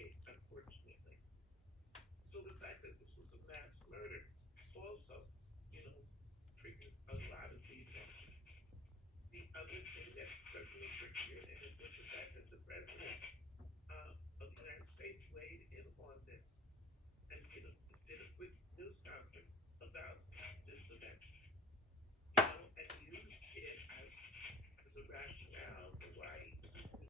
made, unfortunately. So the fact that this was a mass murder also, you know, triggered a lot of the emotion. The other thing that certainly triggered it was the fact that the president of the United States weighed in on this and did a quick news conference about this event, and used it as a rationale for why